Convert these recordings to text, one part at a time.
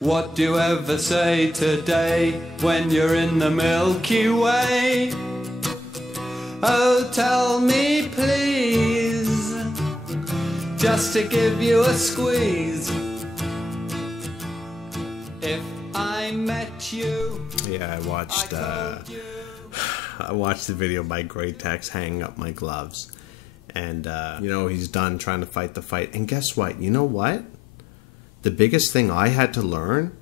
What do you ever say today when you're in the Milky Way? Oh, tell me please, just to give you a squeeze. If I met you. Yeah, I watched the video by Gratex, hanging up my gloves, and you know, he's done trying to fight the fight. And guess what? You know what? The biggest thing I had to learn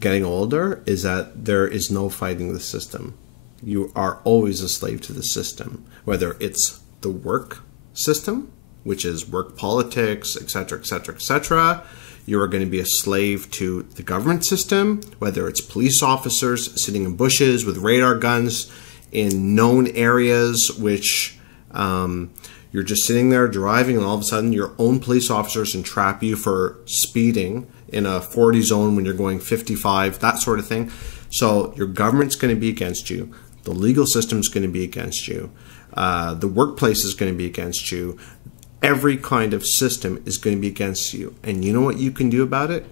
getting older is that there is no fighting the system. You are always a slave to the system, whether it's the work system, which is work politics, etc., etc., etc. You are going to be a slave to the government system, whether it's police officers sitting in bushes with radar guns in known areas, which you're just sitting there driving, and all of a sudden your own police officers can trap you for speeding in a 40 zone when you're going 55, that sort of thing. So your government's going to be against you. The legal system's going to be against you. The workplace is going to be against you. Every kind of system is going to be against you. And you know what you can do about it?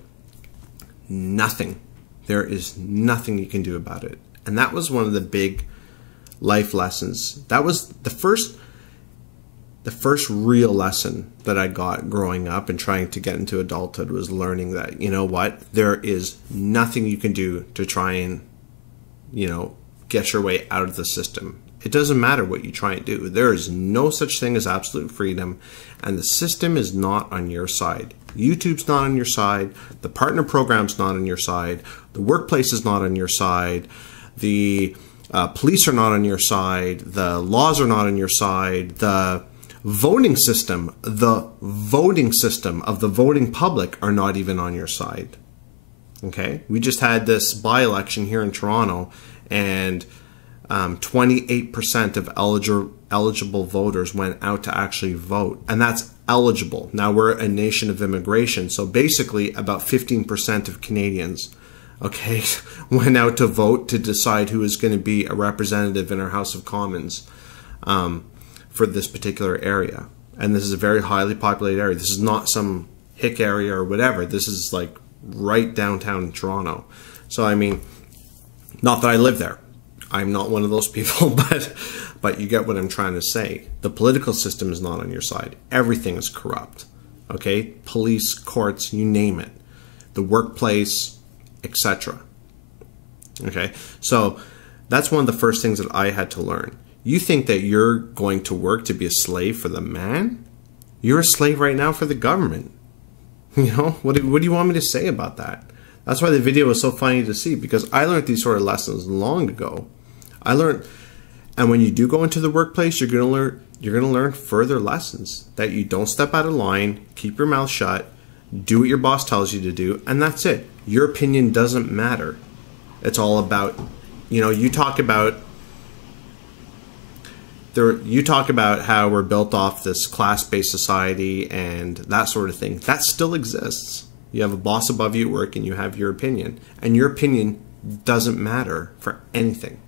Nothing. There is nothing you can do about it. And that was one of the big life lessons. That was the first real lesson that I got growing up and trying to get into adulthood, was learning that, you know what, there is nothing you can do to try and, you know, get your way out of the system. It doesn't matter what you try and do. There is no such thing as absolute freedom, and the system is not on your side. YouTube's not on your side. The partner program's not on your side. The workplace is not on your side. The police are not on your side. The laws are not on your side. The voting system of the voting public are not even on your side. Okay, we just had this by-election here in Toronto, and 28% of eligible voters went out to actually vote, and that's eligible. Now, we're a nation of immigration, so basically about 15% of Canadians, okay, went out to vote to decide who is going to be a representative in our House of Commons for this particular area. And this is a very highly populated area. This is not some hick area or whatever. This is like right downtown Toronto. So I mean, not that I live there. I'm not one of those people, but you get what I'm trying to say. The political system is not on your side. Everything is corrupt. Okay? Police, courts, you name it. The workplace, etc. Okay? So that's one of the first things that I had to learn. You think that you're going to work to be a slave for the man? You're a slave right now for the government. You know, what do you want me to say about that? That's why the video was so funny to see, because I learned these sort of lessons long ago. I learned, and when you do go into the workplace, you're going to learn further lessons, that you don't step out of line, keep your mouth shut, do what your boss tells you to do, and that's it. Your opinion doesn't matter. It's all about, you know, you talk about how we're built off this class-based society and that sort of thing. That still exists. You have a boss above you at work and you have your opinion. And your opinion doesn't matter for anything.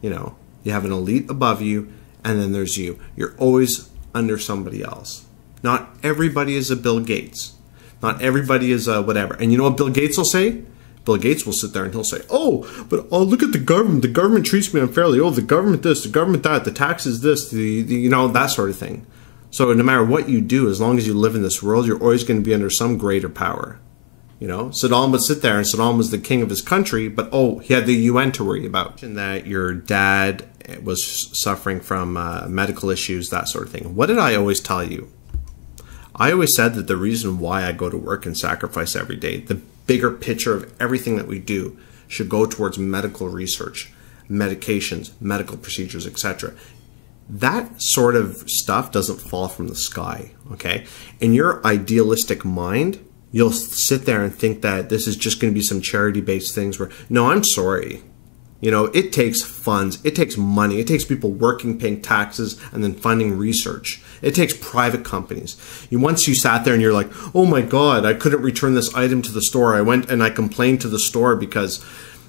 You know, you have an elite above you, and then there's you. You're always under somebody else. Not everybody is a Bill Gates. Not everybody is a whatever. And you know what Bill Gates will say? Bill Gates will sit there and he'll say, oh, but oh, look at the government. The government treats me unfairly. Oh, the government this, the government that, the taxes this, you know, that sort of thing. So no matter what you do, as long as you live in this world, you're always going to be under some greater power. You know, Saddam would sit there, and Saddam was the king of his country, but oh, he had the UN to worry about. And that your dad was suffering from medical issues, that sort of thing. What did I always tell you? I always said that the reason why I go to work and sacrifice every day, the bigger picture of everything that we do, should go towards medical research, medications, medical procedures, etc. That sort of stuff doesn't fall from the sky, okay? In your idealistic mind, you'll sit there and think that this is just going to be some charity-based things where, no, I'm sorry. You know, it takes funds, it takes money, it takes people working, paying taxes, and then funding research. It takes private companies. Once you sat there and you're like, oh my God, I couldn't return this item to the store. I went and I complained to the store because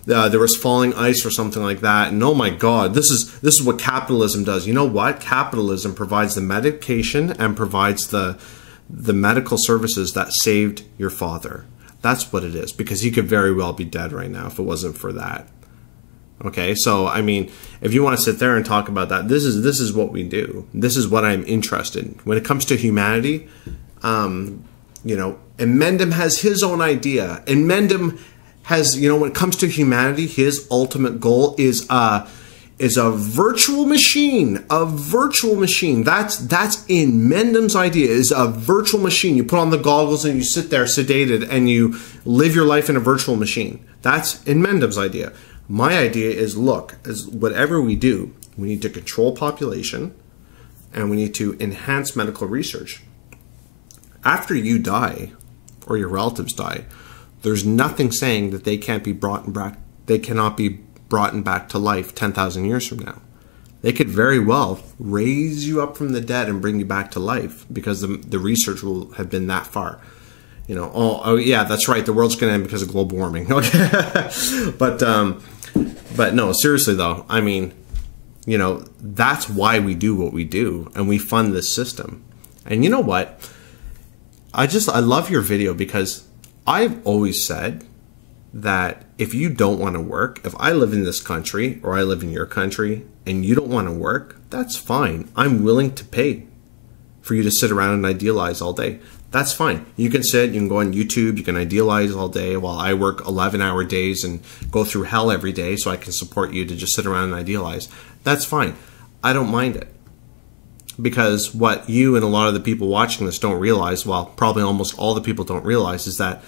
there was falling ice or something like that. And oh my God, this is what capitalism does. You know what? Capitalism provides the medication and provides the medical services that saved your father. That's what it is, because he could very well be dead right now if it wasn't for that. Okay, so I mean, if you want to sit there and talk about that, this is what we do. This is what I'm interested in. When it comes to humanity, you know, Inmendham has his own idea. Inmendham has, you know, when it comes to humanity, his ultimate goal is a virtual machine. A virtual machine. That's Inmendham's idea, is a virtual machine. You put on the goggles and you sit there sedated and you live your life in a virtual machine. That's Inmendham's idea. My idea is, look, as whatever we do, we need to control population and we need to enhance medical research. After you die or your relatives die, there's nothing saying that they can't be brought back. They cannot be brought back to life 10,000 years from now. They could very well raise you up from the dead and bring you back to life, because the research will have been that far. You know, oh yeah, that's right. The world's going to end because of global warming. Okay, but no, seriously though, I mean, you know, that's why we do what we do, and we fund this system. And you know what? I love your video, because I've always said that if you don't want to work, if I live in this country or I live in your country and you don't want to work, that's fine. I'm willing to pay for you to sit around and idealize all day. That's fine. You can sit, you can go on YouTube, you can idealize all day while I work 11-hour days and go through hell every day so I can support you to just sit around and idealize. That's fine. I don't mind it. Because what you and a lot of the people watching this don't realize, well, probably almost all the people don't realize, is that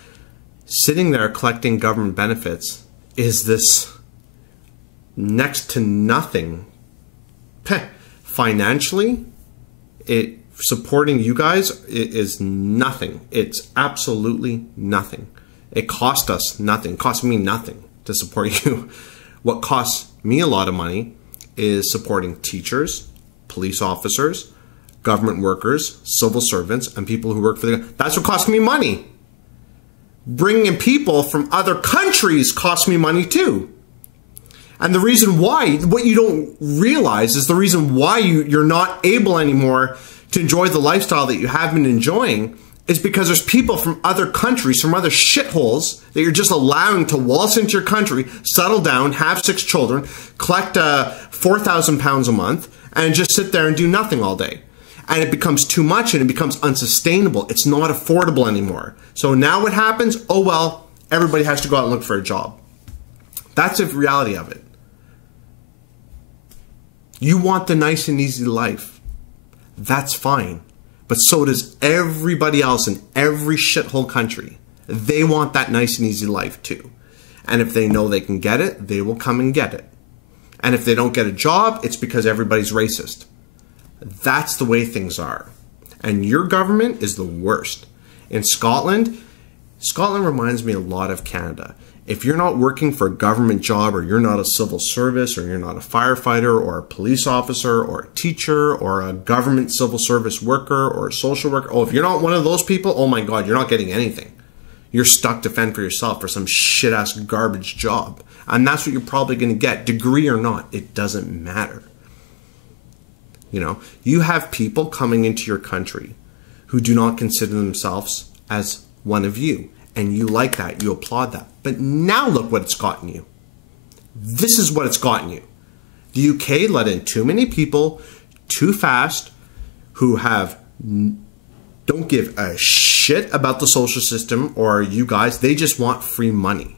sitting there collecting government benefits is this next to nothing. Financially, supporting you guys is nothing. It's absolutely nothing. It cost us nothing. It cost me nothing to support you. What costs me a lot of money is supporting teachers, police officers, government workers, civil servants, and people who work for the government. That's what costs me money. Bringing in people from other countries costs me money too. And the reason why, what you don't realize is the reason why you're not able anymore to enjoy the lifestyle that you have been enjoying is because there's people from other countries, from other shitholes that you're just allowing to waltz into your country, settle down, have 6 children, collect 4,000 pounds a month, and just sit there and do nothing all day. And it becomes too much and it becomes unsustainable. It's not affordable anymore. So now what happens? Oh well, everybody has to go out and look for a job. That's the reality of it. You want the nice and easy life. That's fine. But so does everybody else in every shithole country. They want that nice and easy life too. And if they know they can get it, they will come and get it. And if they don't get a job, it's because everybody's racist. That's the way things are. And your government is the worst. In Scotland reminds me a lot of Canada. If you're not working for a government job, or you're not a civil service, or you're not a firefighter, or a police officer, or a teacher, or a government civil service worker, or a social worker, oh, if you're not one of those people, oh my God, you're not getting anything. You're stuck to fend for yourself for some shit-ass garbage job. And that's what you're probably going to get, degree or not. It doesn't matter. You know, you have people coming into your country who do not consider themselves as one of you. And you like that, you applaud that. But now look what it's gotten you. This is what it's gotten you. The UK let in too many people, too fast, who don't give a shit about the social system or you guys. They just want free money.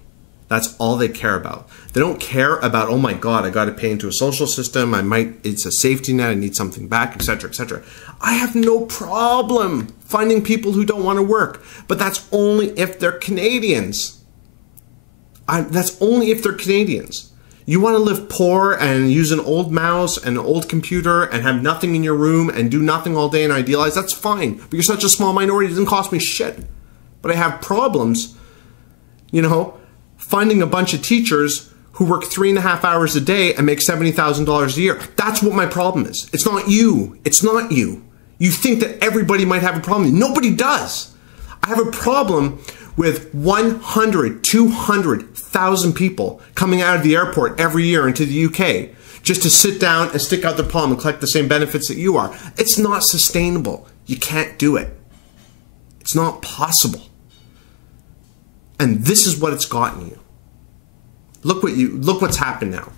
That's all they care about. They don't care about, oh my God, I got to pay into a social system. It's a safety net. I need something back, etc., etc. I have no problem finding people who don't want to work, but that's only if they're Canadians. That's only if they're Canadians. You want to live poor and use an old mouse and an old computer and have nothing in your room and do nothing all day and idealize, that's fine. But you're such a small minority, it doesn't cost me shit. But I have problems, you know, finding a bunch of teachers who work 3.5 hours a day and make $70,000 a year. That's what my problem is. It's not you. It's not you. You think that everybody might have a problem. Nobody does. I have a problem with 100, 200,000 people coming out of the airport every year into the UK just to sit down and stick out their palm and collect the same benefits that you are. It's not sustainable. You can't do it. It's not possible. And this is what it's gotten you. Look what's happened now.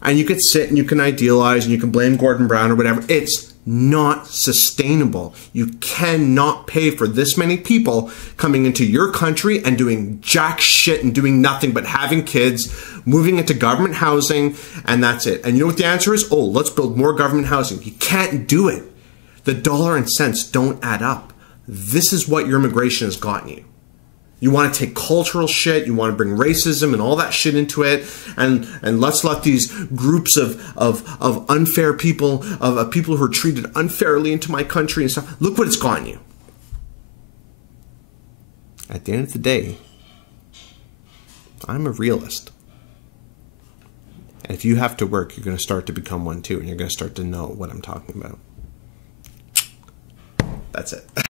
And you could sit and you can idealize and you can blame Gordon Brown or whatever. It's not sustainable. You cannot pay for this many people coming into your country and doing jack shit and doing nothing but having kids, moving into government housing, and that's it. And you know what the answer is? Oh, let's build more government housing. You can't do it. The dollar and cents don't add up. This is what your immigration has gotten you. You want to take cultural shit, you want to bring racism and all that shit into it, and let's let these groups of unfair people, of people who are treated unfairly into my country and stuff. Look what it's gotten you. At the end of the day, I'm a realist. And if you have to work, you're going to start to become one too, and you're going to start to know what I'm talking about. That's it.